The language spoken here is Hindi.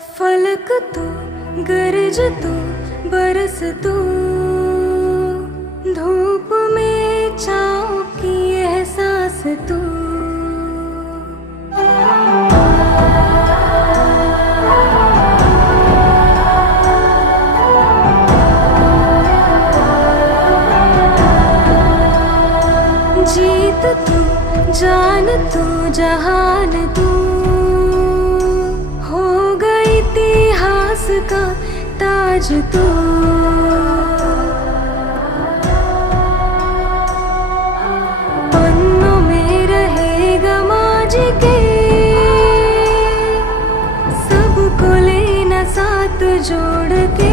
फलक तू, गरज तू, बरस तू, धूप में छाँव की एहसास तू। जीत तू, जान तू, जहान तू, हो गई इतिहास का ताज तू। पन्नों में रहेगा माजी के, सबको लेना साथ जोड़ के।